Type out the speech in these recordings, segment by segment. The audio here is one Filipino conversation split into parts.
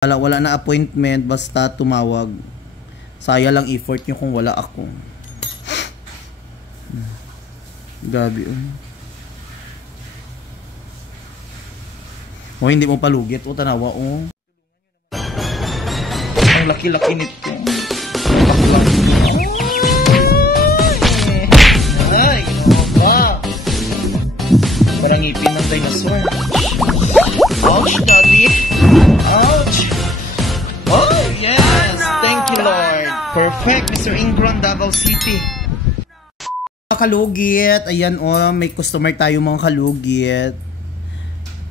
Wala na appointment, basta tumawag. Saya lang effort nyo kung wala ako. Gabi. O hindi mo palugit. O tanawa o. Ang laki-laki nito. Ay, ginawa ba? Parang ngipin ng dinosaur. Ouch, daddy. Ouch. Oh, yes. Thank you, Lord. Perfect, Mr. Ingram, Davao City. Kalugit. Ayan, oh. May customer tayo mga kalugit.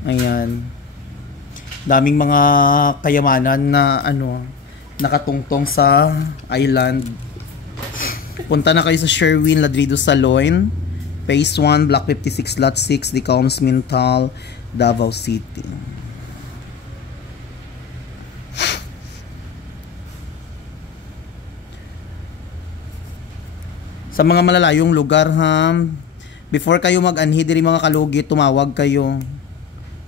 Ayan. Daming mga kayamanan na, nakatungtong sa island. Punta na kayo sa Sherwin Ladrido Saloon. Phase 1, Block 56, Lot 6, Decoms, Mintal, Davao City. Sa mga malalayong lugar, ha, before kayo mag-anhi diri mga kalugit, tumawag kayo.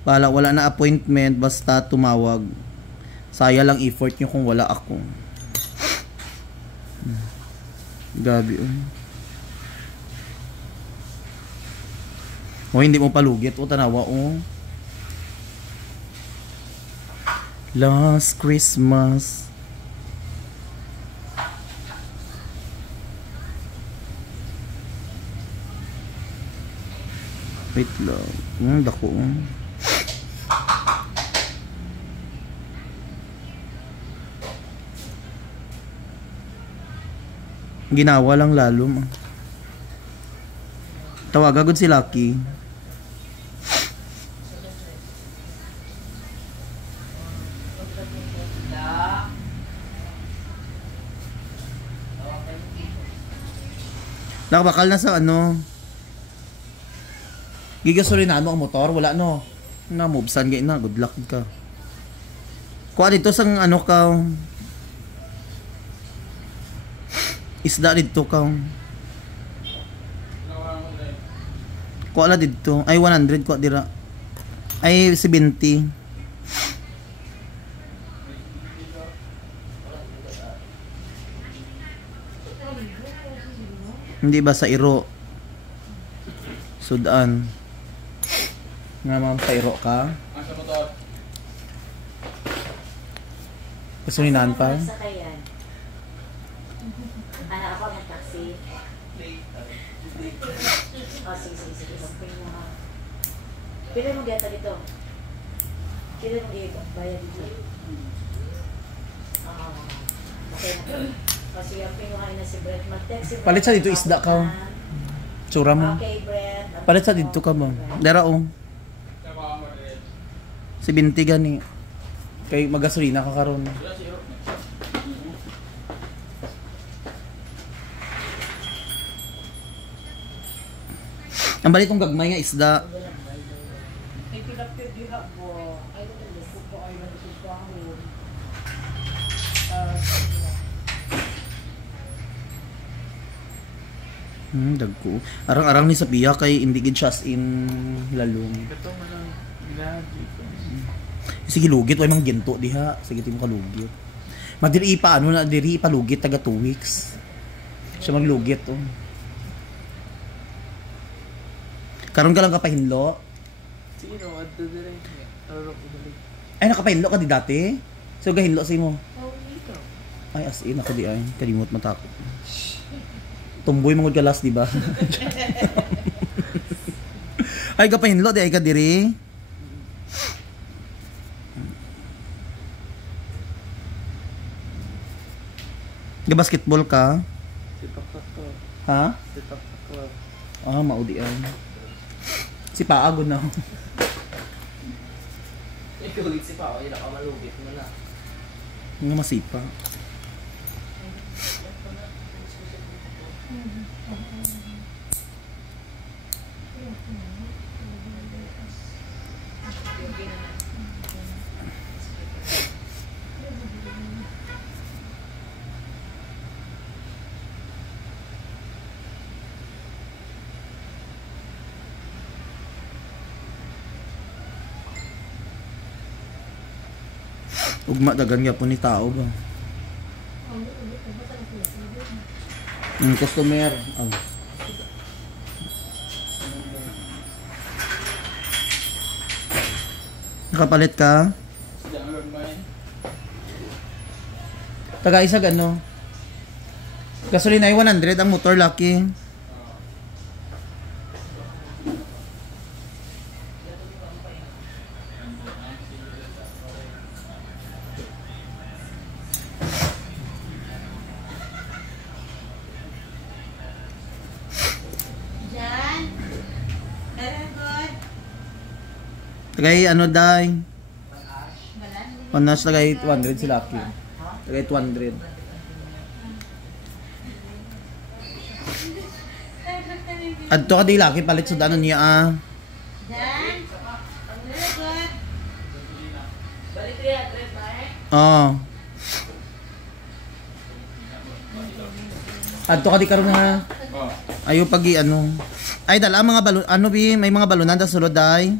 Wala na appointment, basta tumawag. Saya lang effort nyo kung wala ako. Gabi. O hindi mo palugit. O tanawa o. Last Christmas. Wait lang. Dako. Ginawa lang lalo. Tawag agad si Lucky. Nakabakal na sa gigasolinahan mo ang motor, wala no. Na-movesan gay na, good luck ka. Kuha dito sang ka. Isda dito ka. Kuha la dito. Ay 100 kuha dira. Ay 70. Hindi ba sa iro? Sudan. Nga ma'am, sa iro ka? Kasulinahan pa? Ako ng taxi. Sige. Pila mo gata dito? Pila mo bayad dito? Okay na. Kasi yung pinuhay na si Brett. Mag-text si Brett. Palit sa dito isda ka. Tsura mo. Okay, Brett. Palit sa dito ka mo. Dara o. Si Binti gani. Kay magasolina ka karon. Ang balitong gagmay nga isda. Dagko. Arang-arang ni sa piya kay hindi gid siya as in lalong. Sige lugit way mang ginto diha. Sige timo ka lugit. Magdiri pa diri pa lugit taga 2 weeks. Siya maglugit oh. Karon ka lang kapahinlo? Sino? Adto dire. Ay nakapahinlo ka di dati? So gahinlo sa imo. Oh, ito. Ay as in ako di ay kalimot matakot. Tumboy mangod ka last, di ba? Ay kapahinlo di ay ka diri. Basketball ka? Sipak ko. Ha? Sipak ko. Maudi ay. Si Paagod na. Ikaw ulit si Pao, yun ako malugit mo na. Nga masipa. Ugma dagan nga po ni tao ba. Customer. Nakapalit ka? Taga isag ano? Gasolina ay 100 ang motor laki. Jan. Very good. Tagay ano day? Panas tagay 200 si Lucky. Tagay 200. Adto ka di Lucky palit sa danon niya ah. Jan. Very good. Balik 300 na eh. Oo. Adto ka di karon nga. Ayo pagi ano. Ay dala mga balon ano bi may mga balunan ta sulod day.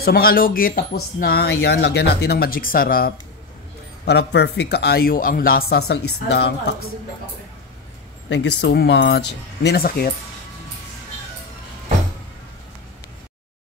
So mga logi, tapos na. Ayan, lagyan natin ng magic sarap. Para perfect kaayo ang lasa sang isda. Ang thank you so much. Hindi na sakit.